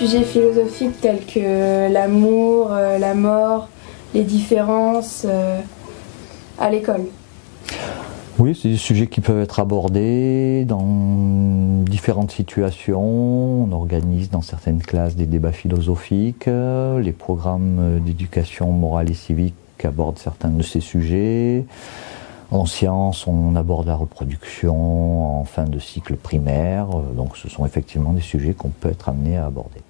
sujets philosophiques tels que l'amour, la mort, les différences à l'école? Oui, c'est des sujets qui peuvent être abordés dans différentes situations. On organise dans certaines classes des débats philosophiques. Les programmes d'éducation morale et civique abordent certains de ces sujets. En sciences, on aborde la reproduction en fin de cycle primaire. Donc ce sont effectivement des sujets qu'on peut être amené à aborder.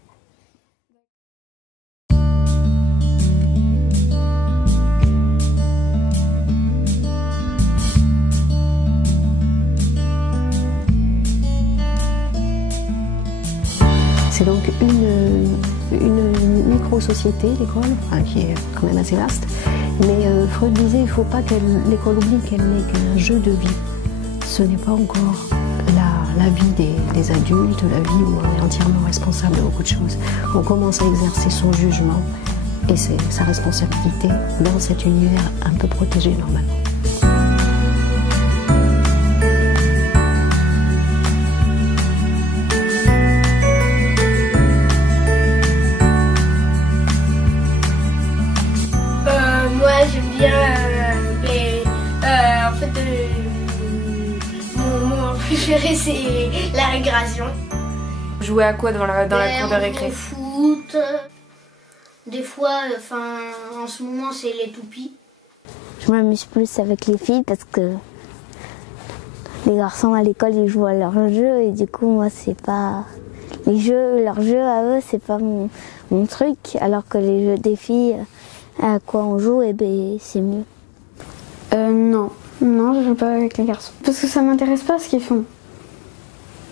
C'est donc une micro-société, l'école, enfin, qui est quand même assez vaste. Mais Freud disait qu'il ne faut pas que l'école oublie qu'elle n'est qu'un jeu de vie. Ce n'est pas encore la vie des adultes, la vie où on est entièrement responsable de beaucoup de choses. On commence à exercer son jugement et sa responsabilité dans cet univers un peu protégé normalement. J'aime bien mon préféré c'est la récréation. Jouer à quoi dans la cour de récré? Au foot. Des fois, en ce moment c'est les toupies. Je m'amuse plus avec les filles parce que les garçons à l'école ils jouent à leurs jeux et du coup moi c'est pas leurs jeux à eux c'est pas mon truc, alors que les jeux des filles à quoi on joue, et ben c'est mieux. Non, je joue pas avec les garçons. Parce que ça m'intéresse pas ce qu'ils font.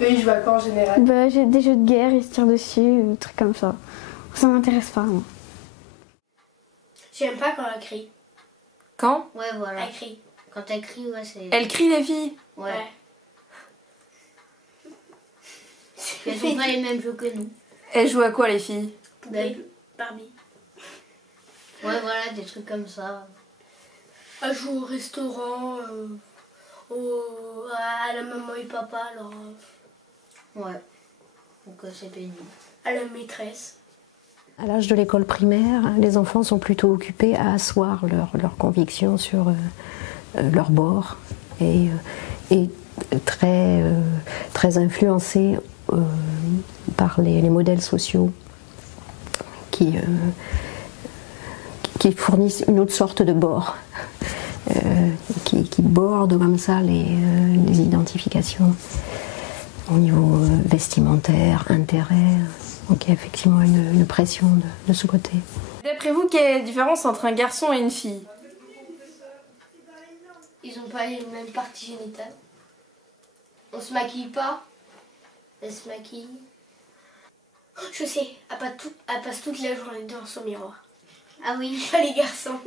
Eux, ils jouent à quoi en général? J'ai des jeux de guerre, ils se tirent dessus, des trucs comme ça. Ça m'intéresse pas, moi. J'aime pas quand elle crie. Quand? Ouais, voilà. Elle crie. Quand elle crie, ouais, c'est... Elle crie, les filles? Ouais. Elles font pas les mêmes jeux que nous. Elles jouent à quoi, les filles? Barbie. Ouais, voilà, des trucs comme ça. Elle joue au restaurant, à la maman et papa, alors... Ouais, donc c'est pénible. À la maîtresse. À l'âge de l'école primaire, les enfants sont plutôt occupés à asseoir leurs convictions sur leur bord et très influencés par les modèles sociaux qui fournissent une autre sorte de bord, qui bordent comme ça les identifications au niveau vestimentaire, intérêt. Donc il y a effectivement une pression de ce côté. D'après vous, quelle est la différence entre un garçon et une fille? Ils n'ont pas les mêmes parties génitales. On se maquille pas. Elle se maquille. Oh, je sais, elle passe toute la journée devant son miroir. Ah oui. Pas les garçons.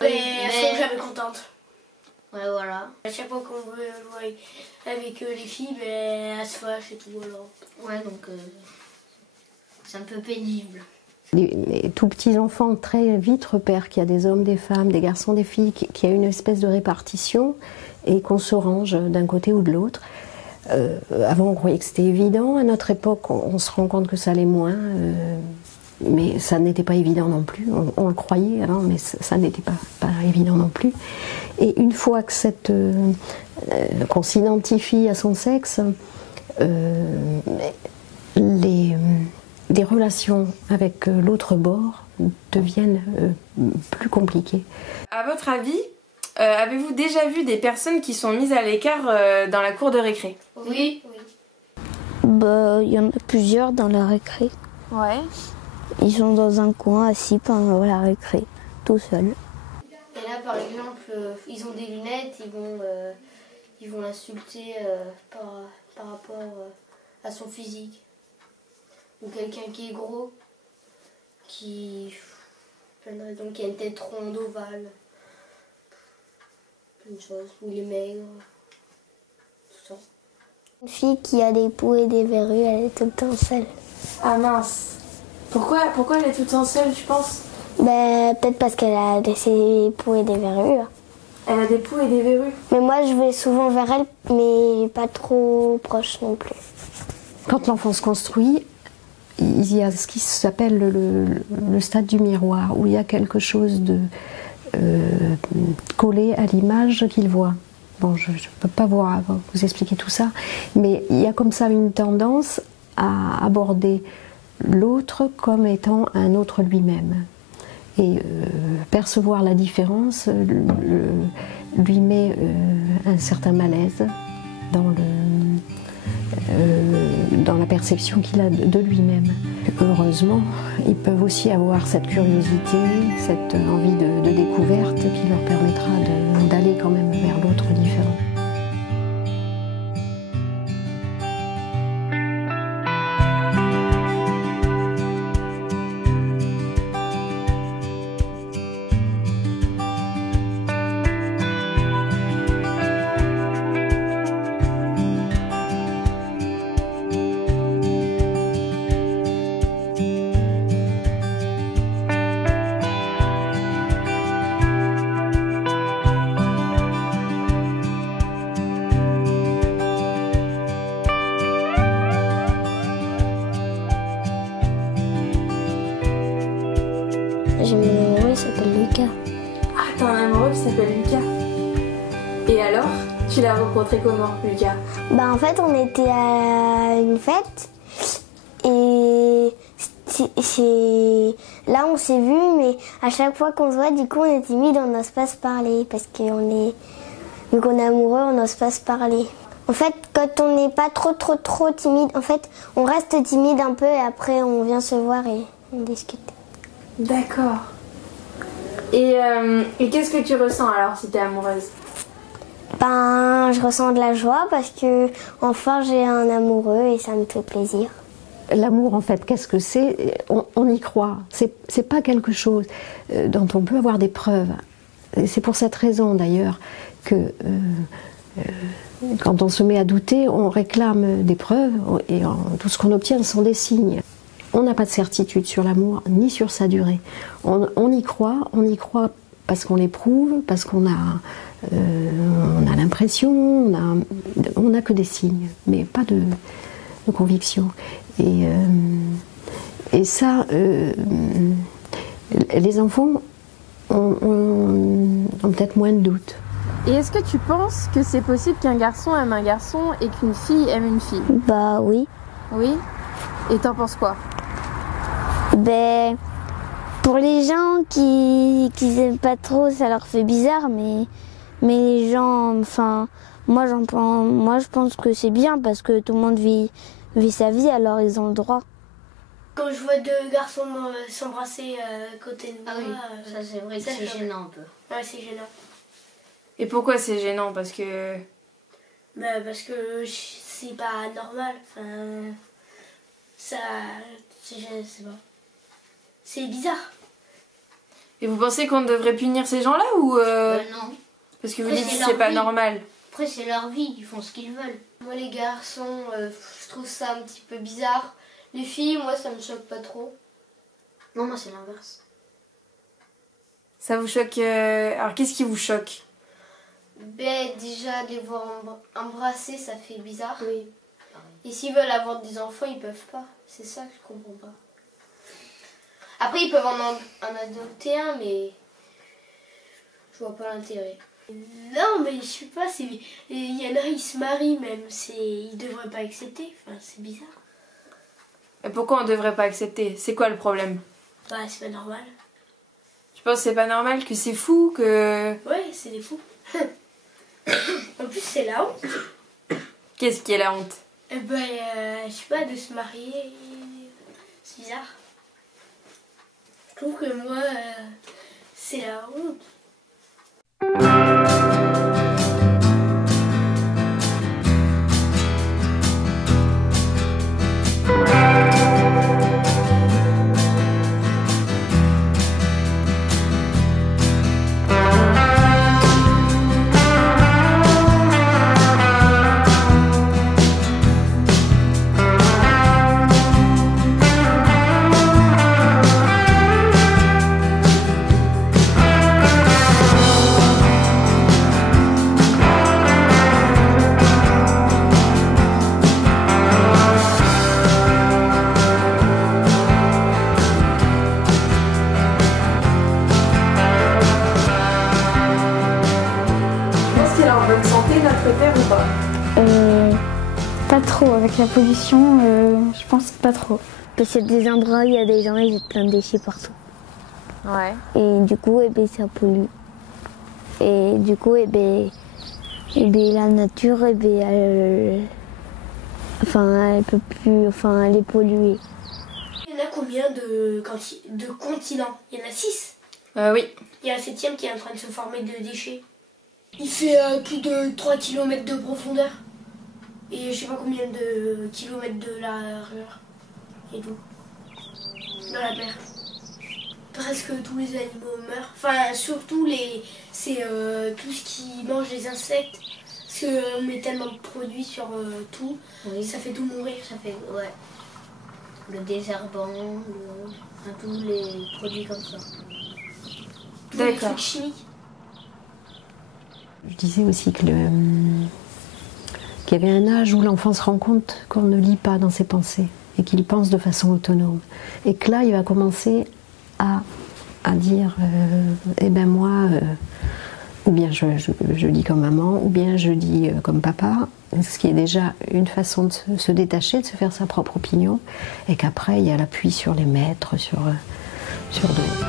Mais elles sont jamais contentes. Ouais, voilà. À chaque fois qu'on veut jouer avec les filles, elles se fâchent et tout. Alors. Ouais, donc c'est un peu pénible. Les tout petits enfants très vite repèrent qu'il y a des hommes, des femmes, des garçons, des filles, qu'il y a une espèce de répartition et qu'on se range d'un côté ou de l'autre. Avant on croyait que c'était évident, à notre époque on se rend compte que ça l'est moins, mais ça n'était pas évident non plus, on le croyait avant, mais ça n'était pas évident non plus. Et une fois que qu'on s'identifie à son sexe, les relations avec l'autre bord deviennent plus compliquées. À votre avis, avez-vous déjà vu des personnes qui sont mises à l'écart dans la cour de récré? Oui. Il y en a plusieurs dans la récré. Ouais. Ils sont dans un coin assis pendant la récré, tout seuls. Et là par exemple, ils ont des lunettes, ils vont l'insulter par rapport à son physique. Ou quelqu'un qui est gros, qui a une tête ronde, ovale. Plein de choses, ou il est maigre, tout ça. Une fille qui a des poux et des verrues, elle est tout le temps seule. Ah mince. Pourquoi elle est tout le temps seule, tu penses? Peut-être parce qu'elle a des poux et des verrues. Elle a des poux et des verrues. Mais moi je vais souvent vers elle, mais pas trop proche non plus. Quand l'enfant se construit, il y a ce qui s'appelle le stade du miroir, où il y a quelque chose de collé à l'image qu'il voit. Bon, je ne peux pas vous expliquer tout ça, mais il y a comme ça une tendance à aborder l'autre comme étant un autre lui-même. Et percevoir la différence lui met un certain malaise dans la perception qu'il a de lui-même. Heureusement, ils peuvent aussi avoir cette curiosité, cette envie de découverte qui leur permettra d'aller quand même vers l'autre différent. J'ai mon amoureux, il s'appelle Lucas. Ah, t'as un amoureux qui s'appelle Lucas. Et alors, tu l'as rencontré comment, Lucas? Bah en fait, on était à une fête et là on s'est vu, mais à chaque fois qu'on se voit, du coup on est timide, on n'ose pas se parler parce vu qu'on est amoureux, on n'ose pas se parler. En fait, quand on n'est pas trop timide, en fait, on reste timide un peu et après on vient se voir et on discute. D'accord. Et qu'est-ce que tu ressens alors si t'es amoureuse? Ben, je ressens de la joie parce que enfin j'ai un amoureux et ça me fait plaisir. L'amour, en fait, qu'est-ce que c'est? On y croit. C'est pas quelque chose dont on peut avoir des preuves. Et c'est pour cette raison, d'ailleurs, que quand on se met à douter, on réclame des preuves et tout ce qu'on obtient sont des signes. On n'a pas de certitude sur l'amour ni sur sa durée. On y croit parce qu'on l'éprouve, parce qu'on on a l'impression, on n'a que des signes, mais pas de conviction. Et ça, les enfants ont peut-être moins de doutes. Et est-ce que tu penses que c'est possible qu'un garçon aime un garçon et qu'une fille aime une fille? Bah oui. Oui? Et t'en penses quoi? Ben, pour les gens qui aiment pas trop, ça leur fait bizarre, mais les gens, enfin, moi je pense que c'est bien parce que tout le monde vit sa vie, alors ils ont le droit. Quand je vois deux garçons s'embrasser à côté de moi, ça c'est vrai que c'est gênant un peu. Ouais, c'est gênant. Et pourquoi c'est gênant? Parce que c'est pas normal. Enfin, ça, je sais pas. C'est bizarre. Et vous pensez qu'on devrait punir ces gens-là ou Non. Parce que vous Après, dites que c'est c'est leur pas vie. normal. Après, c'est leur vie, ils font ce qu'ils veulent. Moi, les garçons, je trouve ça un petit peu bizarre. Les filles, moi, ça me choque pas trop. Non, moi c'est l'inverse. Ça vous choque Alors qu'est-ce qui vous choque? Ben, déjà, les voir embrasser, ça fait bizarre. Oui. Et s'ils veulent avoir des enfants, ils peuvent pas. C'est ça que je comprends pas. Après, ils peuvent en adopter un, mais je vois pas l'intérêt. Non, mais je sais pas, il y en a, ils se marient même. Ils devraient pas accepter. Enfin, c'est bizarre. Et pourquoi on devrait pas accepter? C'est quoi le problème? Bah, c'est pas normal. Tu penses que c'est pas normal, que c'est fou, que... Ouais, c'est des fous. En plus, c'est la honte. Qu'est-ce qui est la honte? Eh ben, je sais pas, de se marier, c'est bizarre. Je trouve que moi, c'est la honte. Pas trop, avec la pollution, je pense pas trop. Parce qu'il y a des endroits où il y a des gens, ils jettent plein de déchets partout. Ouais. Et du coup, ça pollue. Et du coup, la nature, elle peut plus, elle est polluée. Il y en a combien de continents? Il y en a 6. Oui. Il y a un 7e qui est en train de se former de déchets. Il fait plus de 3 km de profondeur. Et je sais pas combien de kilomètres de largeur. Et d'eau. Dans la mer. Presque tous les animaux meurent. Enfin, surtout c'est tout ce qui mange les insectes. Parce qu'on met tellement de produits sur tout. Oui. Ça fait tout mourir. Ça fait, ouais. Le désherbant, tous les produits comme ça. Tous les trucs chimiques. Je disais aussi qu'il y avait un âge où l'enfant se rend compte qu'on ne lit pas dans ses pensées et qu'il pense de façon autonome. Et que là, il va commencer à dire eh ben moi, ou bien je dis comme maman, ou bien je dis comme papa, ce qui est déjà une façon de se détacher, de se faire sa propre opinion, et qu'après, il y a l'appui sur les maîtres, sur d'autres.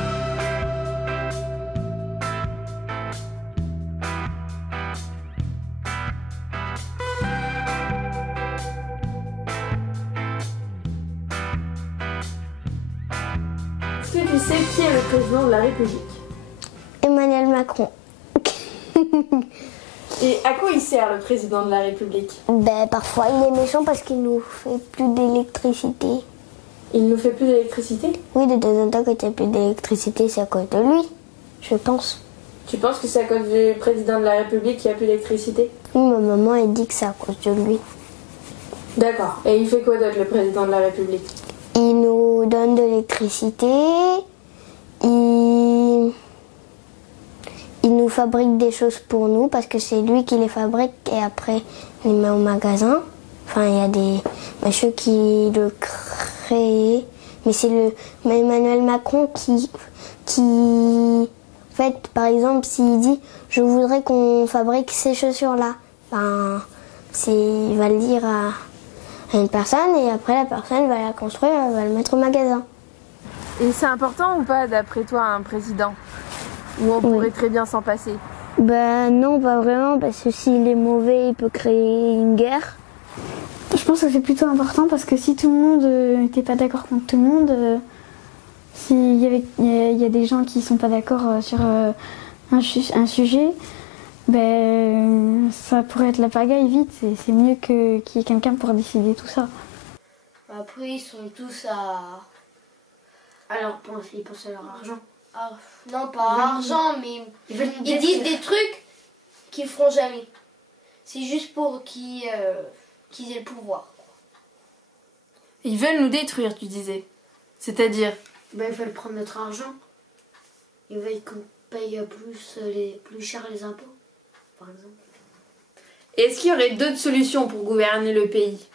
Est-ce que tu sais qui est le président de la République? Emmanuel Macron. Et à quoi il sert le président de la République? Parfois, il est méchant parce qu'il nous fait plus d'électricité. Il nous fait plus d'électricité? Oui, de temps en temps, quand il n'y a plus d'électricité, c'est à cause de lui, je pense. Tu penses que c'est à cause du président de la République qu'il n'y a plus d'électricité? Oui, ma maman, elle dit que c'est à cause de lui. D'accord. Et il fait quoi d'autre, le président de la République? Il nous donne de l'électricité, il nous fabrique des choses pour nous parce que c'est lui qui les fabrique et après il les met au magasin. Enfin, il y a des messieurs qui le créent, mais c'est Emmanuel Macron qui en fait, par exemple, s'il dit « je voudrais qu'on fabrique ces chaussures-là », il va le dire à une personne et après la personne va la construire, elle va le mettre au magasin. Et c'est important ou pas, d'après toi, un président? Ou on pourrait très bien s'en passer? Non, pas vraiment, parce que s'il est mauvais, il peut créer une guerre. Je pense que c'est plutôt important parce que si tout le monde n'était pas d'accord contre tout le monde, s'il y a des gens qui ne sont pas d'accord sur un sujet, ça pourrait être la pagaille vite. C'est mieux qu'il y ait quelqu'un pour décider tout ça. Après, ils sont tous à leur pensée, ils pensent à leur argent. Non, pas à argent, mais ils disent des trucs qu'ils feront jamais. C'est juste pour qu'ils aient le pouvoir. Ils veulent nous détruire, tu disais. C'est-à-dire? Ils veulent prendre notre argent. Ils veulent qu'on paye plus cher les impôts, par exemple. Est-ce qu'il y aurait d'autres solutions pour gouverner le pays,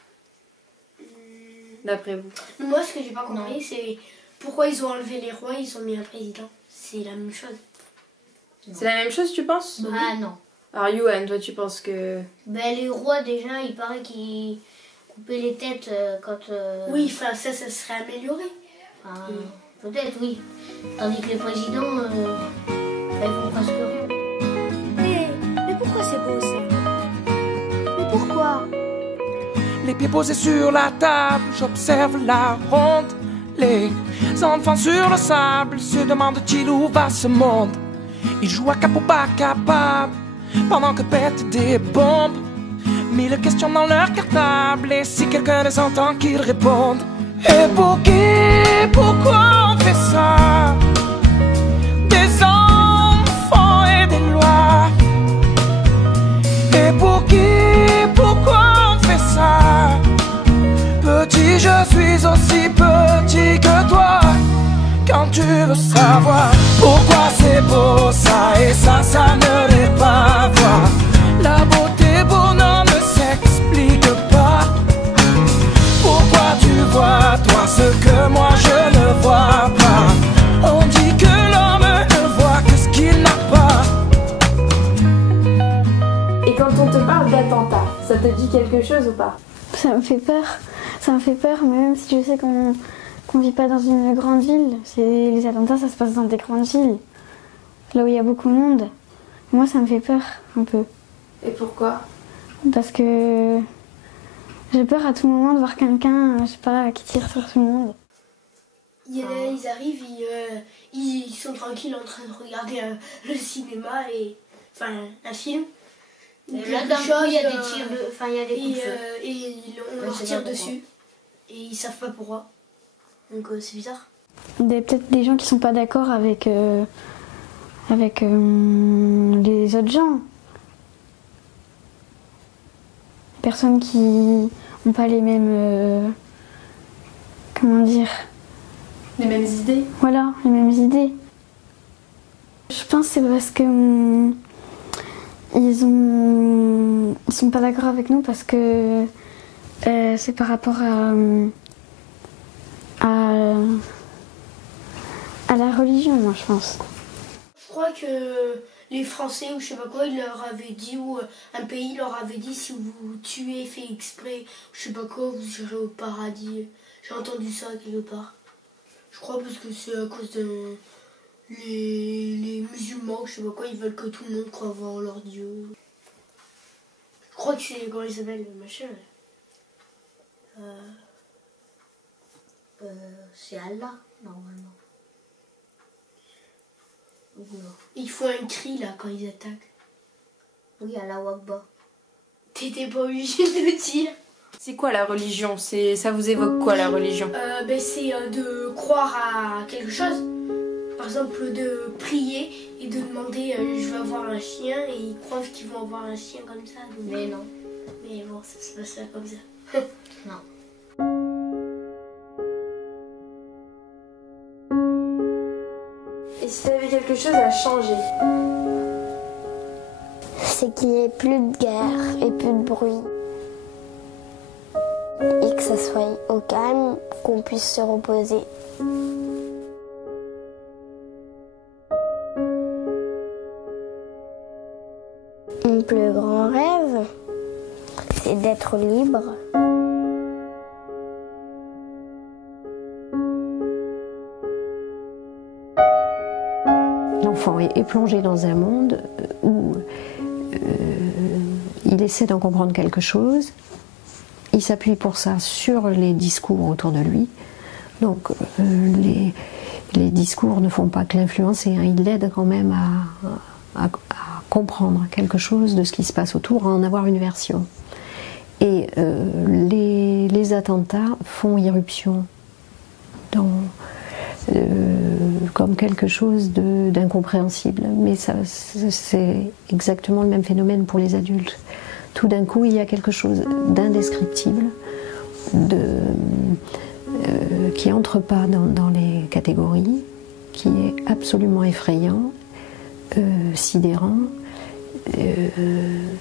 d'après vous? Moi, ce que j'ai pas compris, c'est pourquoi ils ont enlevé les rois, ils ont mis un président. C'est la même chose. C'est la même chose, tu penses? Ah non. Alors, Yoann, toi, tu penses que... Les rois, déjà, il paraît qu'ils coupaient les têtes quand... Oui, ça serait amélioré. Peut-être, oui. Tandis que les présidents, ils font presque rien. Mais pourquoi c'est beau ça? Mais pourquoi? Les pieds posés sur la table, j'observe la ronde. Les enfants sur le sable se demandent-ils où va ce monde? Ils jouent à cap ou pas capable pendant que pètent des bombes. Mille questions dans leur cartable et si quelqu'un les entend qu'ils répondent. Et pour qui, pourquoi on fait ça? Des enfants et des lois. Et pour qui, pourquoi on fait ça? Petit, je suis aussi petit que toi. Quand tu veux savoir pourquoi c'est beau ça et ça ne l'est pas. Voir la beauté bonhomme ne s'explique pas. Pourquoi tu vois toi ce que moi je ne vois pas? On dit que l'homme ne voit que ce qu'il n'a pas. Et quand on te parle d'attentat, ça te dit quelque chose ou pas? Ça me fait peur. Ça me fait peur, même si je sais qu'on ne vit pas dans une grande ville. Les attentats, ça se passe dans des grandes villes, là où il y a beaucoup de monde. Moi, ça me fait peur, un peu. Et pourquoi? Parce que j'ai peur à tout moment de voir quelqu'un, je sais pas, qui tire sur tout le monde. Ils arrivent, ils sont tranquilles en train de regarder le cinéma, enfin un film. Et là, d'un coup, il y a des tirs, il y a des coups de feu. Et on leur tire dessus. Et ils savent pas pourquoi. Donc c'est bizarre. Il y a peut-être des gens qui sont pas d'accord avec les autres gens. Personnes qui n'ont pas les mêmes... comment dire? Les mêmes idées? Voilà, les mêmes idées. Je pense que c'est parce que ils sont pas d'accord avec nous parce que c'est par rapport à la religion, moi je pense. Je crois que les Français ou je sais pas quoi, ils leur avaient dit, ou un pays leur avait dit, si vous tuez fait exprès, je sais pas quoi, vous irez au paradis. J'ai entendu ça quelque part. Je crois parce que c'est à cause de les musulmans, je sais pas quoi, ils veulent que tout le monde croie voir leur Dieu. Je crois que c'est comment il s'appelle le machin. C'est Allah, normalement. Non. Ils font un cri là quand ils attaquent. Oui, Allah Akbar. T'étais pas obligé de le dire. C'est quoi la religion? Ça vous évoque quoi la religion? C'est de croire à quelque chose. Par exemple, de prier et de demander je veux avoir un chien et ils croient qu'ils vont avoir un chien comme ça. Donc... Mais non. Mais bon, ça se passe pas comme ça. Non. Et si t'avais quelque chose à changer? C'est qu'il n'y ait plus de guerre et plus de bruit. Et que ça soit au calme, qu'on puisse se reposer. Mon plus grand rêve, c'est d'être libre. L'enfant est plongé dans un monde où il essaie d'en comprendre quelque chose. Il s'appuie pour ça sur les discours autour de lui. Donc les discours ne font pas que l'influencer, hein. Ils l'aident quand même à comprendre quelque chose de ce qui se passe autour, à en avoir une version. Et les attentats font irruption comme quelque chose d'incompréhensible. Mais c'est exactement le même phénomène pour les adultes. Tout d'un coup, il y a quelque chose d'indescriptible, qui n'entre pas dans les catégories, qui est absolument effrayant, sidérant.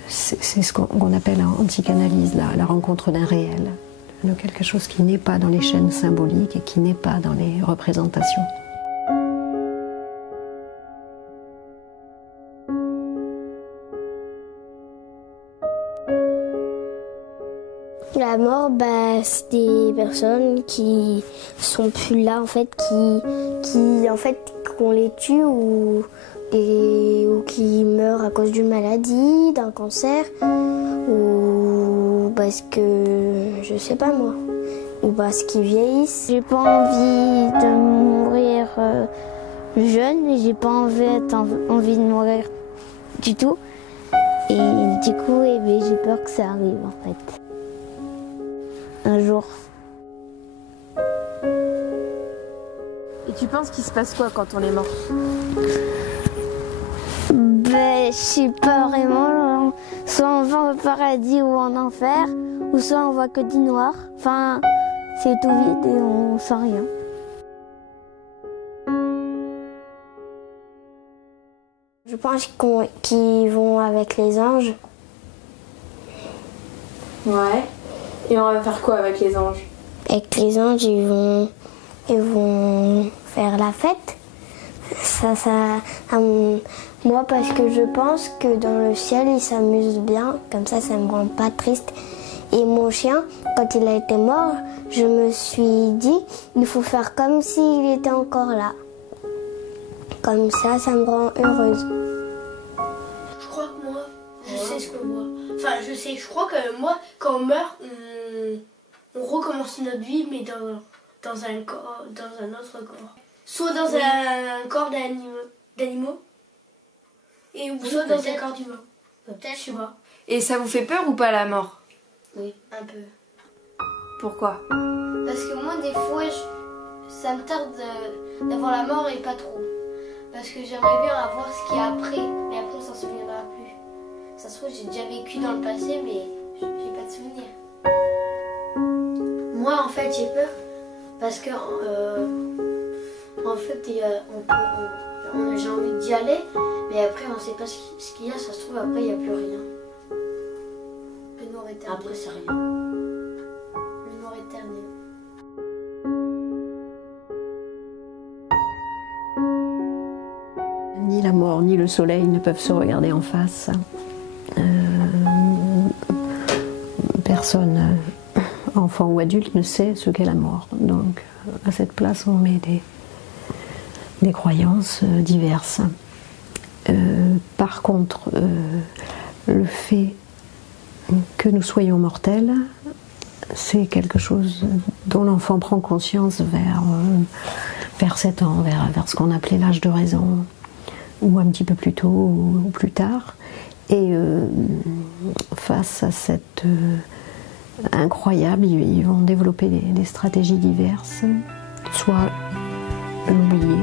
C'est ce qu'on appelle en psychanalyse la rencontre d'un réel, de quelque chose qui n'est pas dans les chaînes symboliques et qui n'est pas dans les représentations. La mort, c'est des personnes qui sont plus là, en fait, qu'on les tue ou qui meurent à cause d'une maladie, d'un cancer, ou parce que, je sais pas moi, ou parce qu'ils vieillissent. J'ai pas envie de mourir jeune, et j'ai pas envie de mourir du tout. Et du coup, j'ai peur que ça arrive, en fait. Un jour. Et tu penses qu'il se passe quoi quand on est mort? Je sais pas vraiment. Soit on va au paradis ou en enfer, ou soit on voit que du noir. Enfin, c'est tout vide et on sent rien. Je pense qu'ils vont avec les anges. Ouais. Et on va faire quoi avec les anges? Avec les anges, ils vont faire la fête. Moi, parce que je pense que dans le ciel, ils s'amusent bien. Comme ça me rend pas triste. Et mon chien, quand il a été mort, je me suis dit, il faut faire comme s'il était encore là. Comme ça me rend heureuse. Je crois que moi, je sais ce qu'on voit. Enfin, je crois que moi, quand on meurt, on recommence notre vie, mais dans un autre corps. Soit dans un corps d'animaux, et soit dans un corps d'humain. Peut-être, je sais pas. Et ça vous fait peur ou pas la mort? Oui, un peu. Pourquoi? Parce que moi, des fois, ça me tarde d'avoir la mort et pas trop. Parce que j'aimerais bien avoir ce qu'il y a après, mais après on s'en souviendra plus. Ça se trouve, j'ai déjà vécu dans le passé, mais j'ai pas de souvenir. Moi, en fait, j'ai peur parce que, en fait, j'ai envie d'y aller, mais après, on sait pas ce qu'il y a. Ça se trouve, après, il n'y a plus rien. Le noir éternel. Après, c'est rien. Le noir éternel. Ni la mort ni le soleil ne peuvent se regarder en face. Personne, enfant ou adulte, ne sait ce qu'est la mort. Donc à cette place, on met des croyances diverses. Par contre, le fait que nous soyons mortels, c'est quelque chose dont l'enfant prend conscience vers 7 ans, vers ce qu'on appelait l'âge de raison, ou un petit peu plus tôt ou plus tard. Et face à cette incroyable, ils vont développer des stratégies diverses, soit l'oublier,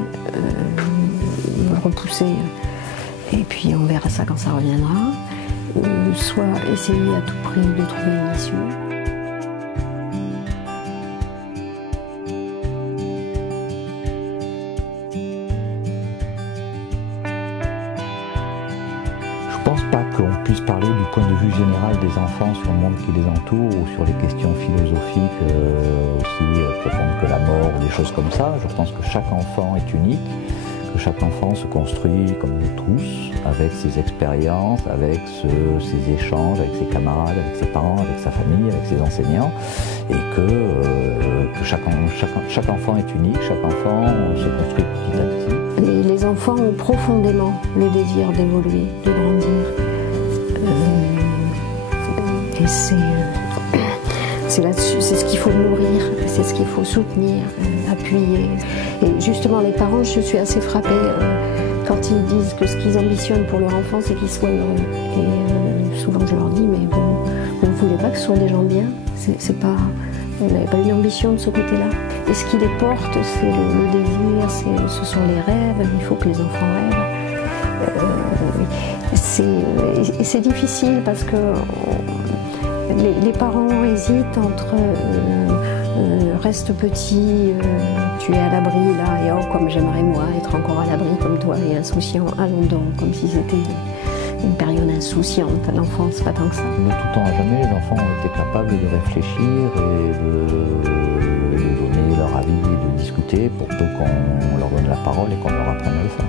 le repousser, et puis on verra ça quand ça reviendra, soit essayer à tout prix de trouver une issue. Je pense pas qu'on puisse parler du point de vue général des enfants sur le monde qui les entoure ou sur les questions philosophiques aussi profondes que la mort ou des choses comme ça. Je pense que chaque enfant est unique, que chaque enfant se construit comme nous tous, avec ses expériences, avec ses échanges, avec ses camarades, avec ses parents, avec sa famille, avec ses enseignants, et que chaque enfant est unique, chaque enfant se construit petit à petit. Les enfants ont profondément le désir d'évoluer, de grandir. Et c'est là-dessus, c'est ce qu'il faut nourrir, c'est ce qu'il faut soutenir, appuyer. Et justement, les parents, je suis assez frappée quand ils disent que ce qu'ils ambitionnent pour leur enfant, c'est qu'ils soient heureux. Et souvent, je leur dis, mais vous ne voulez pas que ce soit des gens bien? C'est pas... Vous n'avez pas une ambition de ce côté-là. Et ce qui les porte, c'est le désir, ce sont les rêves, il faut que les enfants rêvent. C'est difficile parce que les parents hésitent entre reste petit, tu es à l'abri là, et oh comme j'aimerais moi être encore à l'abri comme toi et insouciant, allons donc, comme si c'était une période insouciante. L'enfance, pas tant que ça. De tout temps à jamais, les enfants ont été capables de réfléchir et de donner leur avis et de discuter pour peu qu'on leur donne la parole et qu'on leur apprenne à le faire.